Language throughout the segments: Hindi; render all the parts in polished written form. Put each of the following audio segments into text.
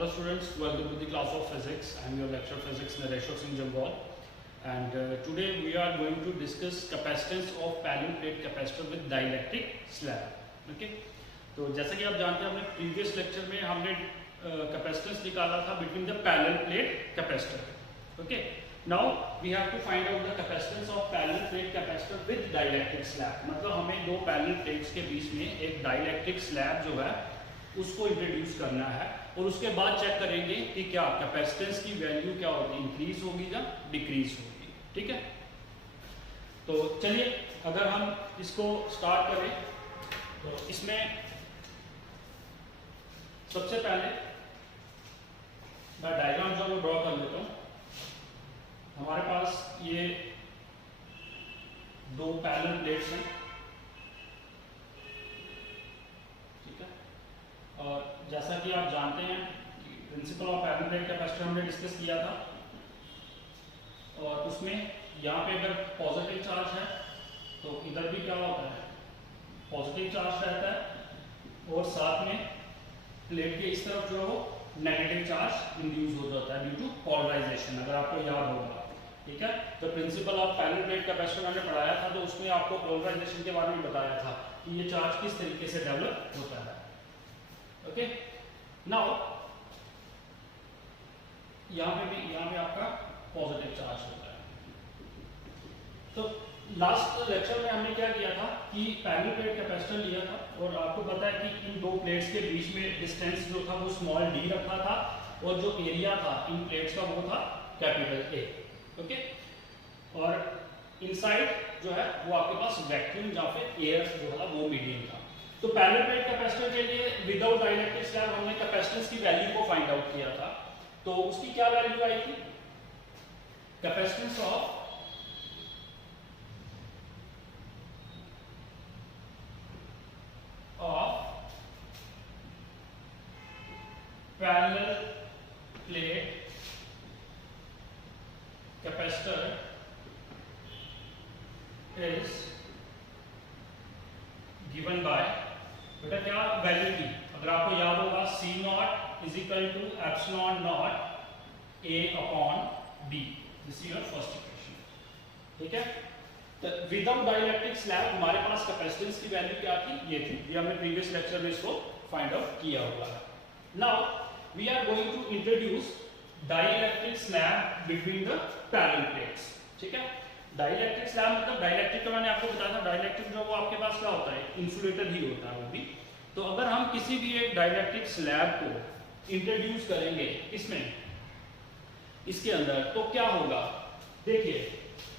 Hello students, welcome to the class of physics. I am your lecturer physics Nareshwar Singh Jambal, and today we are going to discuss capacitance of parallel plate capacitor with dielectric slab. Okay, तो जैसा कि आप जानते हैं हमने प्रीवियस लेक्चर में हमने कैपेसिटेंस निकाला था between the parallel plate capacitor. Okay, now we have to find out the capacitance of parallel plate capacitor with dielectric slab. मतलब हमें दो पैरेलल प्लेट्स के बीच में एक डाइलेक्ट्रिक स्लैब जो है उसको इंट्रोड्यूस करना है और उसके बाद चेक करेंगे कि क्या कैपेसिटेंस की वैल्यू क्या होगी, इंक्रीज होगी या डिक्रीज होगी. ठीक है, तो चलिए अगर हम इसको स्टार्ट करें तो इसमें सबसे पहले मैं डायग्राम जो ड्रॉ कर लेता हूं. हमारे पास ये दो पैरेलल प्लेट्स हैं. ठीक है, और जैसा कि आप जानते हैं principle of parallel plate capacitor हमने डिस्कस किया था, और उसमें यहाँ पे अगर पॉजिटिव चार्ज है तो इधर भी क्या होता है, पॉजिटिव चार्ज रहता है और साथ में प्लेट के इस तरफ जो है वो नेगेटिव चार्ज इंड्यूस हो जाता है ड्यू टू पोलराइजेशन. अगर आपको याद होगा, ठीक है, तो principle of parallel plate capacitor हमने पढ़ाया था, तो उसमें आपको पोलराइजेशन के बारे में बताया था कि ये चार्ज किस तरीके से डेवलप होता है. ओके, नाउ यहाँ पे आपका पॉजिटिव चार्ज होता है. तो लास्ट लेक्चर में हमने क्या किया था कि पैरेलल प्लेट कैपेसिटर लिया था और आपको पता है कि इन दो प्लेट्स के बीच में डिस्टेंस जो था वो स्मॉल डी रखा था और जो एरिया था इन प्लेट्स का वो था कैपिटल ए. ओके, और इनसाइड जो है वो आपके पास वैक्यूम या फिर एयर जो था वो मीडियम था. तो पैरेलल प्लेट कैपेसिटर के लिए विदाउट डाइलेक्ट्रिक स्लैब हमने कैपेसिटेंस की वैल्यू को फाइंड आउट किया था. तो उसकी क्या वैल्यू आई थी, capacitance of parallel plate capacitor is given by, बेटा क्या वैल्यू थी, अगर आपको याद होगा, C naught is equal to epsilon naught A upon B. This is your first equation. ठीक है, तो विदाउट डाइलेक्ट्रिक स्लैब हमारे पास कैपेसिटेंस की वैल्यू क्या थी, ये थी. ये हमने प्रीवियस लेक्चर में इसको फाइंड आउट किया हुआ है. Now we are going to introduce dielectric slab between the parallel plates. ठीक है, डाइलेक्ट्रिक स्लैब मतलब डाइलेक्ट्रिक का मैंने आपको बताया था, डाइलेक्ट्रिक जो वो आपके पास क्या होता है, इंसुलेटर ही होता है वो भी. तो अगर हम किसी भी एक डाइलेक्ट्रिक स्लैब को इंट्रोड्यूस करेंगे इसमें, इसके अंदर, तो क्या होगा, देखिए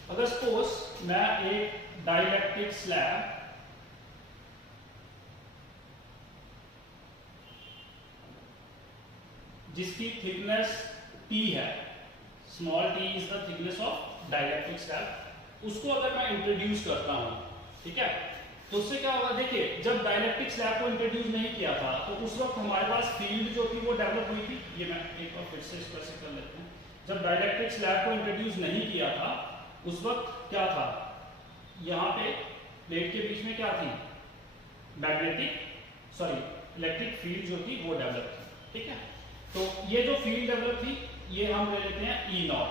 अगर सपोज मैं एक डाइलेक्ट्रिक स्लैब जिसकी थिकनेस T है, small t is the thickness of dielectric slab, उसको अगर मैं इंट्रोड्यूस करता हूं, ठीक है, तो उससे क्या होगा, देखिए जब डाइलेक्ट्रिक स्लैब को इंट्रोड्यूस नहीं किया था तो उस वक्त हमारे पास फील्ड जो थी वो डेवलप हुई थी. ये मैं एक बार फिर से स्पेसिफाई कर लेता हूं. जब डाइलेक्ट्रिक स्लैब को इंट्रोड्यूस नहीं किया था उस वक्त क्या था, यहाँ पे प्लेट के बीच में क्या थी, इलेक्ट्रिक फील्ड जो थी वो डेवलप थी. ठीक है, तो ये जो फील्ड डेवलप थी ये हम ले लेते हैं E not.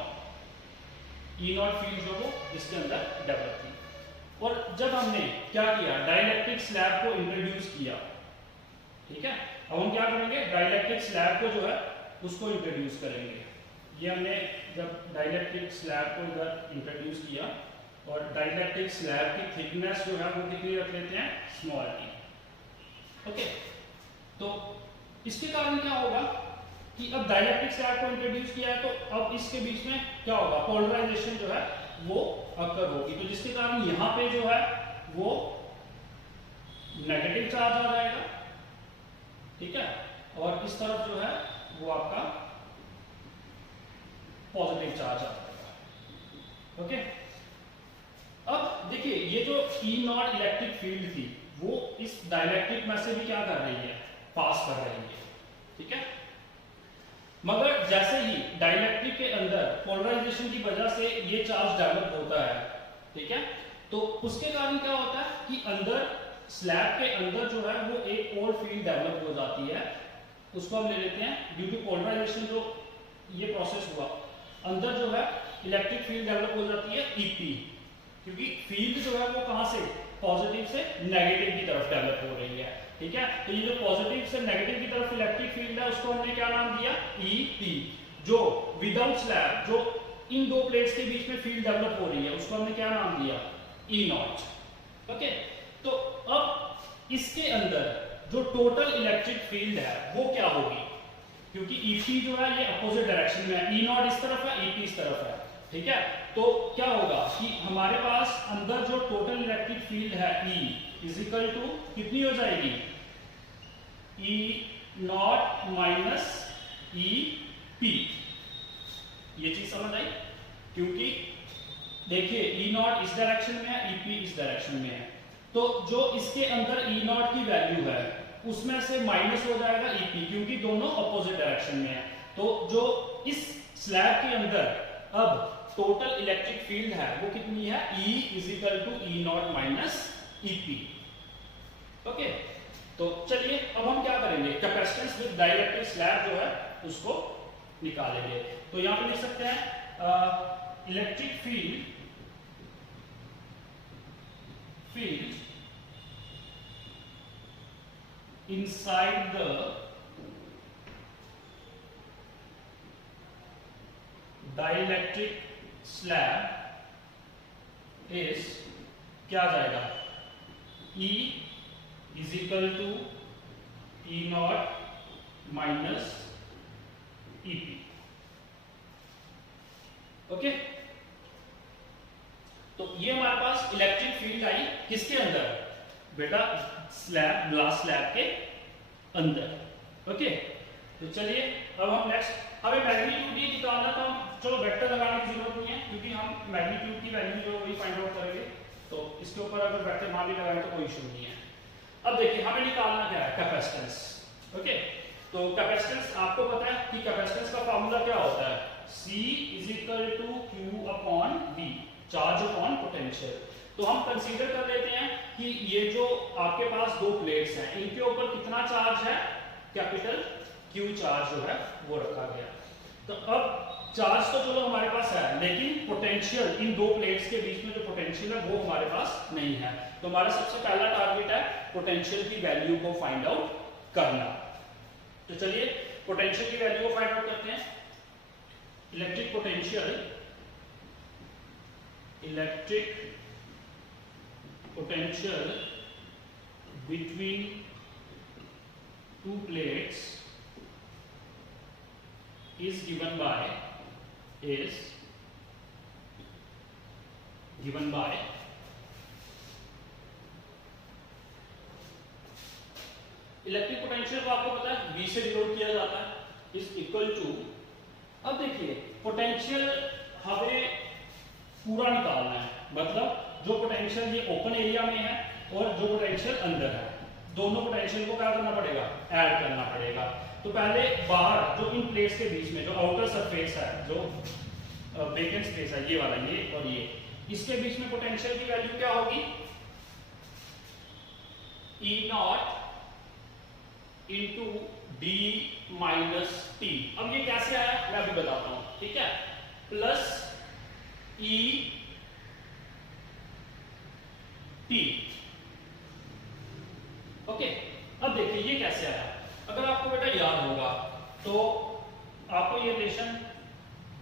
E not field जो वो इसके अंदर डेवलप थी. और जब हमने क्या किया, डाइलेक्ट्रिक स्लैब को इंट्रोड्यूस किया, ठीक है, अब हम क्या करेंगे, डाइलेक्ट्रिक स्लैब को जो है उसको इंट्रोड्यूस करेंगे. ये हमने जब डाइलेक्ट्रिक स्लैब को इधर इंट्रोड्यूस किया और डाइलेक्ट्रिक स्लैब की थिकनेस जो है वो कितनी रख लेते हैं, स्मॉल t. ओके, तो इसके कारण क्या होगा कि अब डाइलेक्ट्रिक स्लैब को इंट्रोड्यूस किया है तो अब इसके बीच में क्या होगा, पोलराइजेशन जो है वो अकर होगी. तो जिसके कारण यहाँ पे जो है वो नेगेटिव चार्ज आ जाएगा. ठीक है, और इस तरफ जो है वो आपका पॉजिटिव चार्ज आ जाएगा. ओके, अब देखिए ये जो E नॉट इलेक्ट्रिक फील्ड थी वो इस डाइलेक्ट्रिक में से भी क्या कर रही है, पास कर रही है. ठीक है, मगर जैसे ही डाइलेक्ट्रिक के अंदर पोलराइजेशन की वजह से ये चार्ज डेवलप होता है, ठीक है, तो उसके कारण क्या होता है कि अंदर स्लैब के अंदर जो है वो एक और फील्ड डेवलप हो जाती है उसको हम ले लेते हैं ड्यू टू पोलराइजेशन जो ये प्रोसेस हुआ, अंदर जो है इलेक्ट्रिक फील्ड डेवलप हो जाती है ईपी, क्योंकि फील्ड जो है वो कहां से पॉजिटिव से नेगेटिव की तरफ डेवलप हो रही है, ठीक है। तो ये जो पॉजिटिव से नेगेटिव की तरफ इलेक्ट्रिक फील्ड है उसको हमने क्या नाम दिया, ईपी। जो विदाउट स्लैब, जो इन दो प्लेट्स के बीच में फील्ड डेवलप हो रही है, उसको हमने क्या नाम दिया, ई नॉट। ओके, तो अब इसके अंदर जो टोटल इलेक्ट्रिक फील्ड है वो क्या होगी, क्योंकि ईपी जो है ये अपोजिट डायरेक्शन में है, ई नॉट इस तरफ है, ईपी इस तरफ है, ठीक है। तो क्या होगा कि हमारे पास अंदर जो टोटल इलेक्ट्रिक फील्ड है ई इज इक्वल टू कितनी हो जाएगी, ई नॉट माइनस ई पी। ये चीज समझ आई, क्योंकि देखिए ई नॉट इस डायरेक्शन में है, ई पी इस डायरेक्शन में है, तो जो इसके अंदर ई नॉट की वैल्यू है उसमें से माइनस हो जाएगा ई पी, क्योंकि दोनों अपोजिट डायरेक्शन में है। तो जो इस स्लैब के अंदर अब टोटल इलेक्ट्रिक फील्ड है वो कितनी है, E is equal to E naught minus E P. Okay, तो चलिए अब हम क्या करेंगे, कैपेसिटेंस विद डाइलेक्ट्रिक स्लैब जो है उसको निकालेंगे। तो यहां पे लिख सकते हैं electric field inside the dielectric slab is क्या आ जाएगा, E is equal to E naught minus EP। Okay, तो ये हमारे पास इलेक्ट्रिक फील्ड आई किसके अंदर बेटा, स्लैब, ग्लास स्लैब के अंदर। ओके, तो चलिए अब हम नेक्स्ट, हमें मैग्नीट्यूड ही निकालना था, चलो वेक्टर लगाने की जरूरत नहीं है क्योंकि हम मैग्नीट्यूड की वैल्यू जो वही फाइंड आउट करेंगे, तो इसके ऊपर अगर वेक्टर मान भी लगाएं तो कोई इशू नहीं है। अब देखिए हमें निकालना क्या है, कैपेसिटेंस। ओके, तो कैपेसिटेंस आपको पता है कि कैपेसिटेंस का फार्मूला क्या होता है, C is equal to Q upon V, charge upon potential. तो हम कंसीडर कर लेते हैं कि ये जो आपके पास दो प्लेट्स हैं इनके ऊपर कितना चार्ज है, कैपिटल Q चार्ज जो है वो रखा गया। तो अब चार्ज तो चलो हमारे पास है, लेकिन पोटेंशियल इन दो प्लेट्स के बीच में जो पोटेंशियल है वो हमारे पास नहीं है। तो हमारा सबसे पहला टारगेट है पोटेंशियल की वैल्यू को फाइंड आउट करना। तो चलिए पोटेंशियल की वैल्यू को फाइंड आउट करते हैं। Electric potential between two plates is given by electric potential को आपको पता है V से डिनोट किया जाता है, इज इक्वल टू, अब देखिए पोटेंशियल हमें पूरा निकालना है, मतलब जो पोटेंशियल ये ओपन एरिया में है और जो पोटेंशियल अंदर है, दोनों पोटेंशियल को क्या करना पड़ेगा, ऐड करना पड़ेगा। तो पहले बाहर जो इन प्लेट्स के बीच में जो आउटर सरफेस है, जो वेकेंट स्पेस है, ये वाला, ये और ये, इसके बीच में पोटेंशियल की वैल्यू क्या होगी, E not into D minus T. अब ये कैसे आया मैं अभी बताता हूं, ठीक है, प्लस ई टी। ओके, अब देखिए ये कैसे आया, अगर आपको बेटा याद होगा तो आपको ये रिलेशन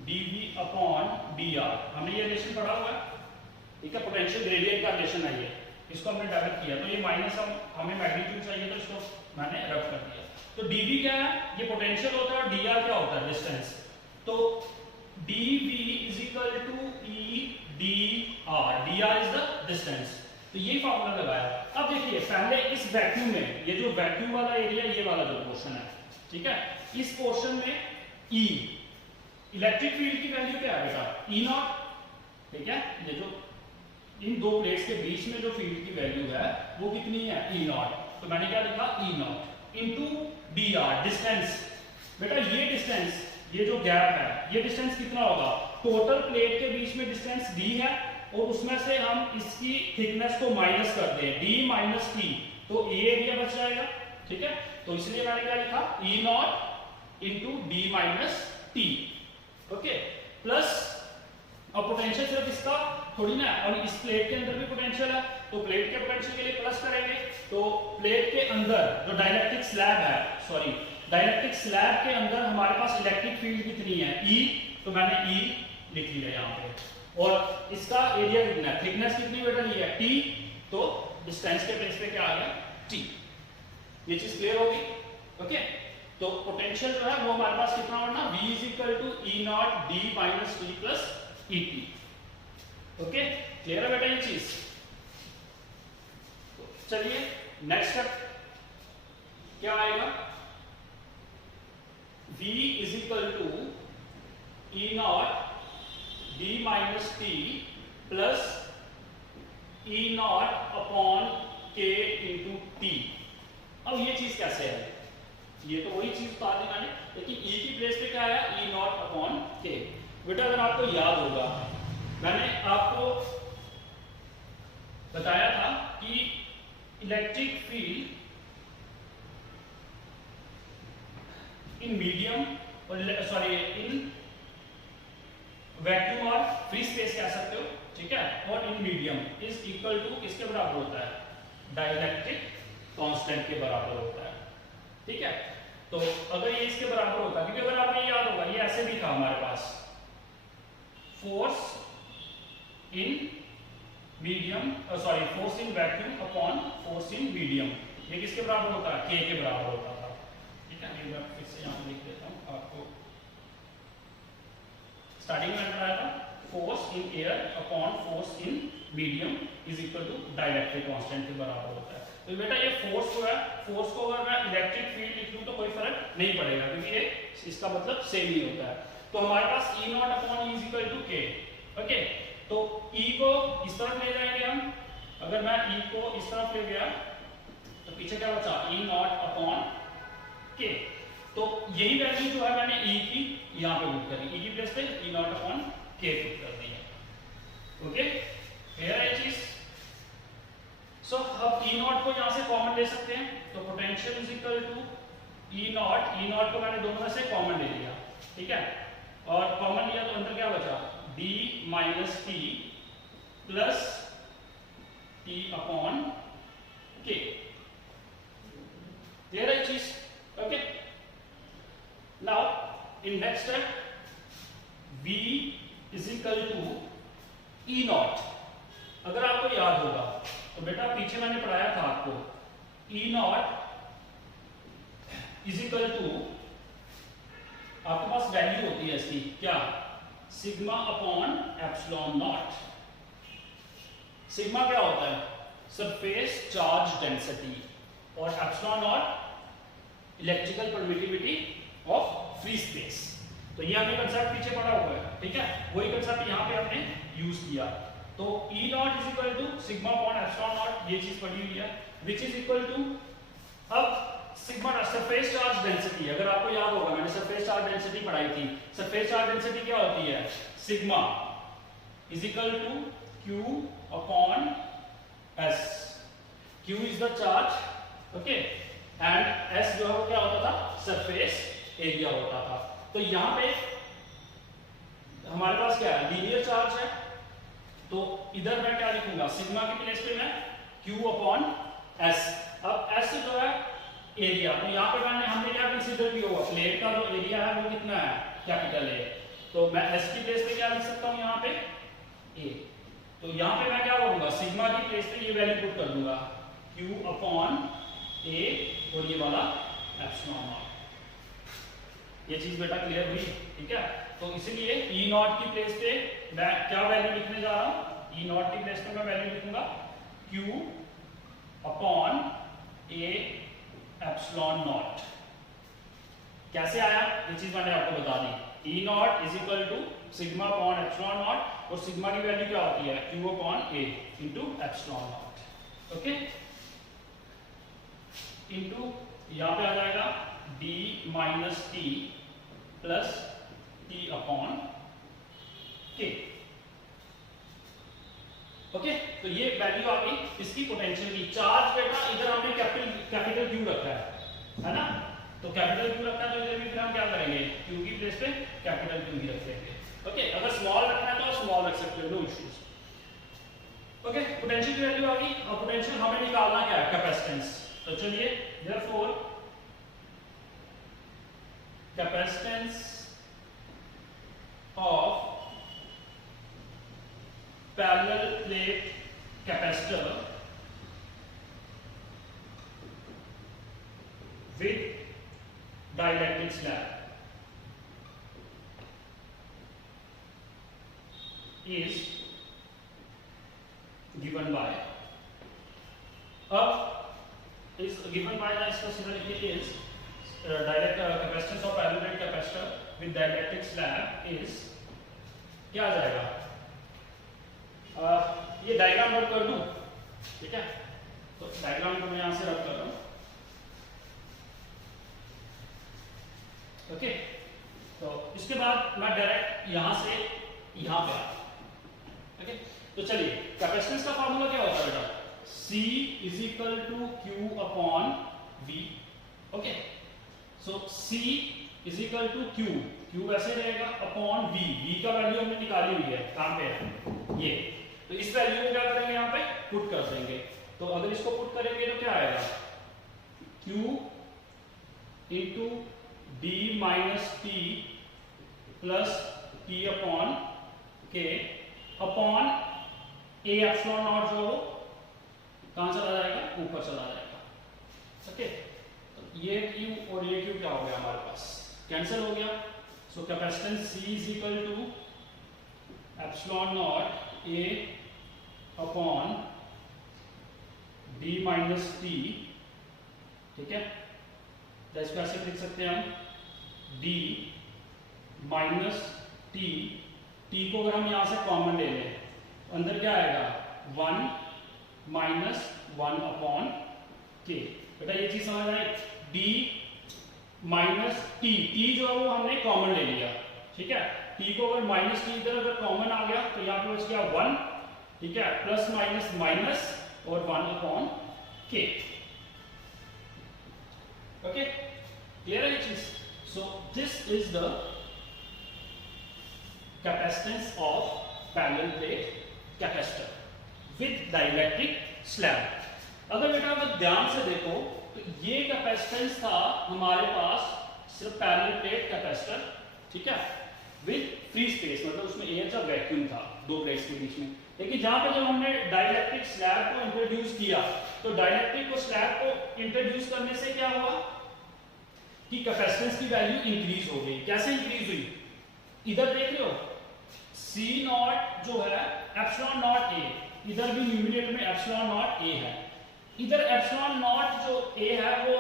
dV अपॉन dr, हमने ये रिलेशन पढ़ा हुआ है, ठीक है, पोटेंशियल ग्रेडियंट का रिलेशन है ये, इसको हमने डेवलप किया। तो ये माइनस हमें मैग्नीट्यूड चाहिए तो इसको मैंने रफ कर दिया। तो dV क्या है, ये पोटेंशियल होता है, और dr क्या होता है, डिस्टेंस। तो dV is equal to E dr, dr is the distance. तो ये फार्मूला लगाया। अब देखिए पहले इस वैक्यूम में, ये जो वैक्यूम वाला एरिया, ये वाला जो पोर्शन है, ठीक है, इस पोर्शन में E, इलेक्ट्रिक फील्ड की वैल्यू क्या है बेटा, E नॉट, ठीक है, ये जो इन दो प्लेट्स के बीच में जो फील्ड की वैल्यू है वो कितनी है, E नॉट। तो मैंने क्या लिखा, E not into dr, distance. बेटा ये डिस्टेंस, ये जो गैप है, ये डिस्टेंस कितना होगा, टोटल प्लेट के बीच में डिस्टेंस d है, और उसमें से हम इसकी थिकनेस को माइनस कर दें, d माइनस t, तो ए एरिया बच जाएगा, ठीक है, तो इसलिए मैंने क्या लिखा, E naught into D minus T, okay, plus, अब पोटेंशियल सिर्फ इसका थोड़ी ना, और इस प्लेट के अंदर भी पोटेंशियल है, तो प्लेट के पोटेंशियल के लिए प्लस करेंगे, तो प्लेट के अंदर जो डाइलेक्ट्रिक स्लैब है, सॉरी डाइलेक्ट्रिक स्लैब के अंदर हमारे पास इलेक्ट्रिक फील्ड कितनी है, ई, तो मैंने ई लिख लिया यहाँ पे, और इसका एरिया कितना है, थिकनेस कितनी बेटा ली है, टी, तो डिस्टेंस के प्लेस पे क्या आ गया, टी। ये चीज क्लियर होगी, ओके। तो पोटेंशियल जो है वो हमारे पास कितना होना, V is equal to E naught D minus T plus E T, okay, clear है बेटा ये चीज। तो चलिए नेक्स्ट स्टेप क्या आएगा, V is equal to E naught D minus T plus E naught upon K into T. अब ये चीज कैसे है, ये तो वही चीज बता दी मैंने, लेकिन ई की प्लेस पे क्या आया, ई नॉट अपॉन के। बेटा अगर आपको याद होगा, मैंने आपको बताया था कि इलेक्ट्रिक फील्ड इन मीडियम, और सॉरी इन वैक्यूम और फ्री स्पेस कह सकते हो, ठीक है, और in medium is equal to किसके बराबर होता है, डाइलेक्ट्रिक कांस्टेंट के बराबर होता है, ठीक है। तो अगर ये इसके बराबर होता है, क्योंकि अगर आपको ये याद होगा, ये ऐसे भी था हमारे पास, force in medium, sorry force in vacuum upon force in medium, ये किसके बराबर होता है, के बराबर होता था, ठीक है। मैं फिर से यहाँ पे लिख देता हूँ आपको, स्टार्टिंग में बताया था, force in air upon force in medium is equal to dielectric constant के बराबर होता है। तो बेटा ये फोर्स जो है, फोर्स को अगर मैं इलेक्ट्रिक फील्ड लिख लूं तो कोई फर्क नहीं पड़ेगा, क्योंकि ये इसका मतलब सेम ही होता है। तो हमारे पास E naught upon E is equal to K, okay. तो ई को इस तरफ ले जाएंगे हम, अगर मैं ई को इस तरफ ले गया तो पीछे क्या बचा, ई नॉट अपॉन के। तो यही वैल्यू जो है मैंने ई की यहाँ पे पुट करी, ई की प्लेस पे ई नॉट अपॉन के पुट कर दी है, ओके, क्लियर है ये चीज। सो अब ई नॉट को यहां से कॉमन ले सकते हैं, तो potential is equal to E naught को मैंने दोनों में से कॉमन ले लिया, ठीक है, और कॉमन लिया तो अंदर क्या बचा, D minus T plus T upon K, clear है चीज, okay. Now in next step V is equal to E naught. अगर आपको याद होगा तो बेटा पीछे मैंने पढ़ाया था आपको, ई नॉट इज इक्वल टू, आपके पास वैल्यू होती है इसकी क्या, sigma upon epsilon not. Sigma क्या होता है, सरफेस चार्ज डेंसिटी, और epsilon not electrical permittivity of free space. तो ये हमने कंसेप्ट पीछे पढ़ा हुआ है, ठीक है, वही कंसेप्ट यहाँ पे हमने यूज किया। तो E naught is equal to sigma upon epsilon naught, ये चीज पढ़ी हुई है, विच इज इक्वल टू, अब सिग्मा सरफेस चार्ज डेंसिटी, अगर आपको याद होगा मैंने सरफेस चार्ज डेंसिटी पढ़ाई थी, सरफेस चार्ज डेंसिटी क्या होती है, sigma is equal to Q upon S। Q is the charge, okay, and S जो है वो क्या होता था, सरफेस एरिया होता था। तो यहाँ पे हमारे पास क्या है, लीनियर चार्ज है, तो इधर मैं क्या लिखूंगा, सिग्मा की प्लेस पे मैं Q अपॉन S। अब S जो है एरिया, तो यहाँ पे हमने क्या कंसीडर किया हुआ, प्लेट का जो एरिया है वो कितना है, कैपिटल A, तो मैं S की प्लेस पे क्या लिख सकता हूँ यहाँ पे A। तो यहाँ पे मैं क्या करूंगा, सिग्मा की प्लेस पे ये वैल्यू पुट कर दूंगा, Q अपॉन A, और ये वाला एप्सिलॉन नॉट। ये चीज बेटा क्लियर हुई, ठीक है। तो इसलिए E नॉट की प्लेस पे मैं क्या वैल्यू लिखने जा रहा हूं, E नॉट की प्लेस पे मैं वैल्यू लिखूंगा Q upon A epsilon naught. कैसे आया, ये चीज मैंने आपको बता दी, E naught is equal to sigma upon epsilon naught, और सिग्मा की वैल्यू क्या होती है, Q upon A into epsilon naught, okay, into यहां पे आ जाएगा D minus T plus T upon K, okay. तो ये वैल्यू आ गई इसकी पोटेंशियल की। चार्ज बेटा इधर हमने कैपिटल Q रखा है, है ना। तो कैपिटल क्यू रखना है तो इधर भी फिर हम क्या करेंगे, क्यू की प्लेस पे कैपिटल क्यू ही रख देंगे। ओके, अगर स्मॉल रखना है तो स्मॉल रख सकते हो, नो इश्यूज। ओके, पोटेंशियल की वैल्यू आ गई। और पोटेंशियल हमें निकालना क्या है, कैपेसिटेंस। तो चलिए, therefore capacitance of parallel plate capacitor with dielectric slab is given by, अब is given by ना, इसको सीधा लिखिए, is direct capacitance of parallel plate capacitor with dielectric slab is, क्या आ जाएगा, ये डायग्राम रब कर दूं, ठीक है। तो डायग्राम को मैं यहां से रब कर रहा हूं। ओके, तो इसके बाद मैं डायरेक्ट यहां से यहां पे आ। ओके, तो चलिए, कैपेसिटेंस का फार्मूला क्या होता है बेटा, C is equal to Q upon V। Okay, so C is equal to Q वैसे रहेगा अपॉन V का वैल्यू हमने निकाली हुई है, कहां पे है ये, तो इस वैल्यू को क्या करेंगे यहाँ पे पुट कर देंगे। तो अगर इसको पुट करेंगे तो क्या आएगा, Q into D minus T plus T upon K upon A epsilon not जो कहां चला जाएगा, ऊपर चला जाएगा। ओके, तो ये Q और ये Q क्या हो गया हमारे पास, कैंसिल हो गया। So capacitance C is equal to epsilon naught A upon D minus T, ठीक है। तो इसको ऐसे लिख सकते हैं हम, D माइनस T को अगर हम यहां से कॉमन ले लें तो अंदर क्या आएगा, 1 माइनस 1 अपॉन K। बेटा ये चीज समझ आए, D माइनस T जो है वो हमने कॉमन ले लिया, ठीक है। T को अगर माइनस T इधर अगर कॉमन आ गया तो यहाँ पे बच गया 1, ठीक है, प्लस माइनस माइनस और 1 अपॉन K। ओके, क्लियर है ये चीज। So this is the capacitance of parallel plate capacitor with dielectric slab. अगर बेटा अगर ध्यान से देखो तो ये कैपेसिटेंस था हमारे पास सिर्फ पैरेलल प्लेट कैपेसिटर, ठीक है, विद फ्री स्पेस, मतलब उसमें एयर का वैक्यूम था दो प्लेट्स के बीच में। लेकिन जहां पे जब हमने डाइलेक्ट्रिक स्लैब को इंट्रोड्यूस किया तो डाइलेक्ट्रिक को स्लैब को इंट्रोड्यूस करने से क्या हुआ कि कैपेसिटेंस की वैल्यू इंक्रीज हो गई। कैसे इंक्रीज हुई, इधर देख रहे हो, C नॉट जो है एप्सिलॉन नॉट A, इधर भी न्यूमरेटर में एप्सिलॉन नॉट A है, इधर एप्सिलॉन नॉट जो A है वो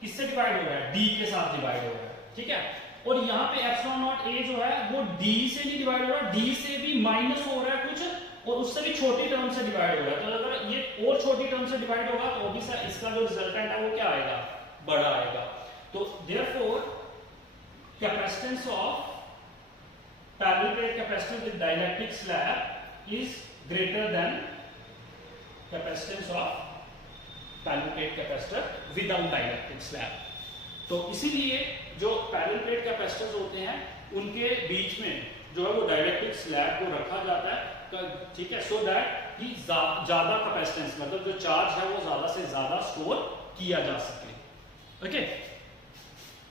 किससे डिवाइड हो रहा है, D के साथ डिवाइड हो रहा है, ठीक है। और यहाँ पे एप्सिलॉन नॉट A जो है वो D से नहीं डिवाइड हो रहा, D से भी माइनस हो रहा है कुछ, और उससे भी छोटी टर्म से डिवाइड हो रहा है। तो अगर ये और छोटी टर्म से डिवाइड होगा तो ऑब्वियसली इसका जो रिजल्टेंट है वो क्या आएगा, बड़ा आएगा। तो therefore capacitance of parallel plate capacitor with dielectric slab is greater than capacitance of parallel plate capacitor without dielectric slab. तो इसीलिए जो पैरेलल प्लेट कैपेसिटर्स होते हैं उनके बीच में जो है वो डाइलेक्ट्रिक स्लैब को रखा जाता है, ठीक है, सो दैट कि ज्यादा कैपेसिटेंस मतलब जो चार्ज है वो ज्यादा से ज्यादा स्टोर किया जा सके। Okay,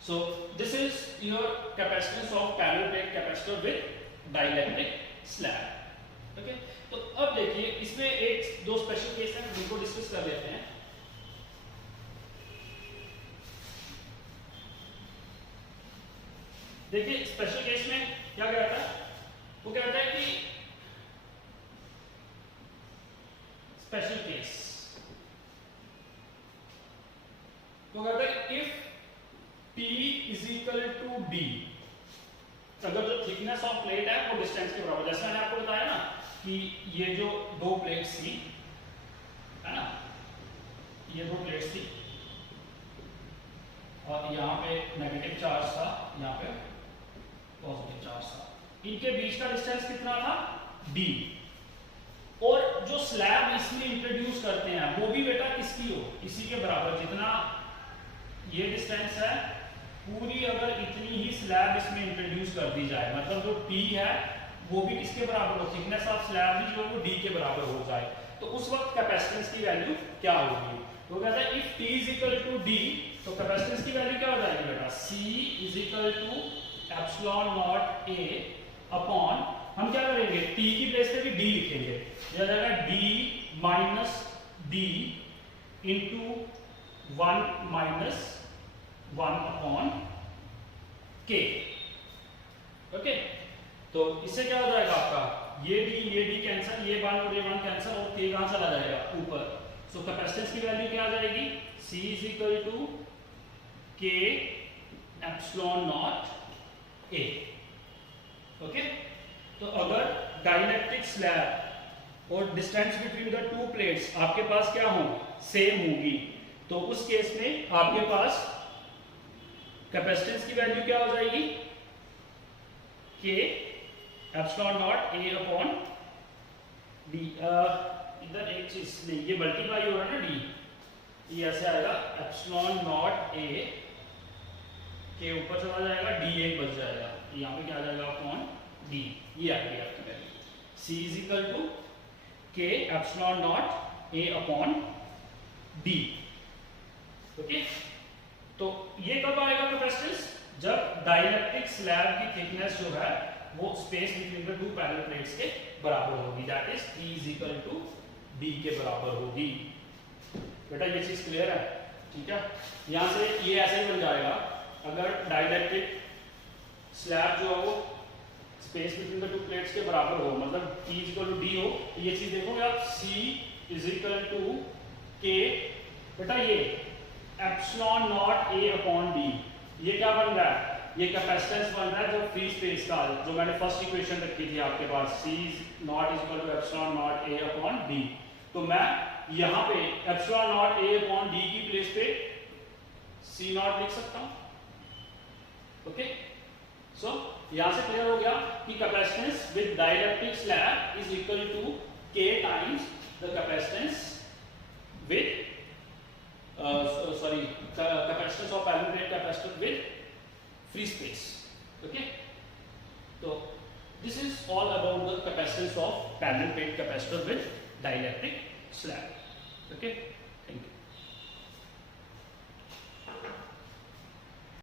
so this is your capacitance of parallel plate capacitor with dielectric slab. Okay, तो अब देखिए इसमें एक दो स्पेशल केस हैं जिनको डिस्कस कर लेते हैं। देखिए स्पेशल केस में क्या कहता है, वो कहता है कि स्पेशल केस तो कहता है if P is equal to D, अगर जो थिकनेस ऑफ प्लेट है वो डिस्टेंस के बराबर, जैसे मैंने आपको बताया ना कि ये जो दो प्लेट्स थी, है ना, ये दो प्लेट्स थी और यहाँ पे नेगेटिव चार्ज था, यहाँ पे पॉजिटिव चार्ज था, इनके बीच का डिस्टेंस कितना था, D। और जो स्लैब इसमें इंट्रोड्यूस करते हैं वो भी बेटा किसकी हो, इसी के बराबर, जितना ये डिस्टेंस है पूरी, अगर इतनी ही स्लैब इसमें इंट्रोड्यूस कर दी जाए, मतलब जो टी है वो भी किसके बराबर हो, थिकनेस ऑफ स्लैब भी जो वो डी के बराबर हो जाए, तो उस वक्त कैपेसिटेंस की वैल्यू क्या होगी? तो कहता है if T is equal to D, तो कैपेसिटेंस की वैल्यू क्या हो जाएगी बेटा? C is equal to epsilon naught A upon, हम क्या करेंगे, टी की प्लेस पे भी डी लिखेंगे, यह हो जाएगा D minus D into 1 minus 1 upon के। ओके, तो इससे क्या हो जाएगा आपका, ये डी कैंसिल, ये 1 और ये 1 कैंसिल, और के कहां चला जाएगा? ऊपर। सो कैपेसिटेंस की वैल्यू क्या आ जाएगी? C is equal to K epsilon naught A. Okay, तो अगर डाइलेक्ट्रिक स्लैब और distance between the two plates आपके पास क्या हो, सेम होगी, तो उस केस में आपके पास कैपेसिटेंस की वैल्यू क्या हो जाएगी? के epsilon naught A upon D. इधर एक चीज नहीं, ये मल्टीप्लाई हो रहा है ना डी, ये ऐसे आएगा एप्सिलॉन नॉट ए के ऊपर चला जाएगा, डी एक बच जाएगा, यहाँ पे क्या आ जाएगा? Upon D. ये आ गई आपकी value. C is equal to K epsilon naught A upon D. Okay, तो ये कब आएगा कैपेसिटेंस? जब डाइलेक्ट्रिक स्लैब की थिकनेस जो है वो space between the two parallel plates के बराबर होगी, that is E is equal to D के बराबर होगी। बेटा ये चीज क्लियर है? ठीक है, यहां से ये ऐसे ही बन जाएगा, अगर डाइलेक्ट्रिक स्लैब जो है वो space between the two plates के बराबर हो, मतलब E is equal to D हो, तो ये चीज देखोगे आप, C is equal to K, बेटा ये epsilon naught A upon D, ये क्या बन रहा है? ये कैपेसिटेंस बन रहा है जो फ्री स्पेस का, जो मैंने फर्स्ट इक्वेशन रखी थी आपके पास, C naught is equal to epsilon naught A upon D। तो मैं यहाँ पे epsilon naught A upon D की प्लेस पे C नॉट लिख सकता हूँ। ओके, सो यहाँ से क्लियर हो गया कि capacitance with dielectric slab is equal to K times the capacitance with capacitance of parallel plate capacitor with free space. Okay, so this is all about the capacitance of parallel plate capacitor with dielectric slab. Okay.